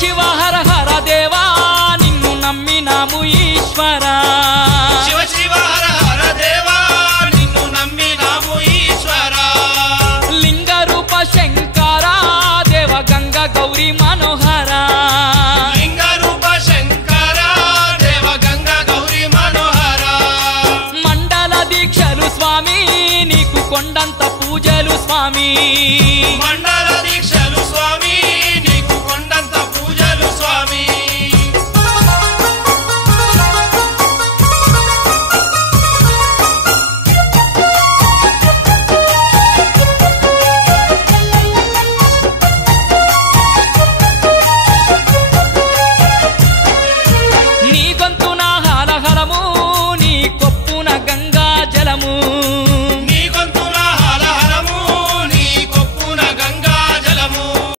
శివ హర హర దేవా నిన్ను నమ్మినాము ఈశ్వరా శివ శివ హర హర దేవా నిన్ను నమ్మినాము ఈశ్వరా లింగ రూప శంకరా దేవ గంగ గౌరీ మనోహర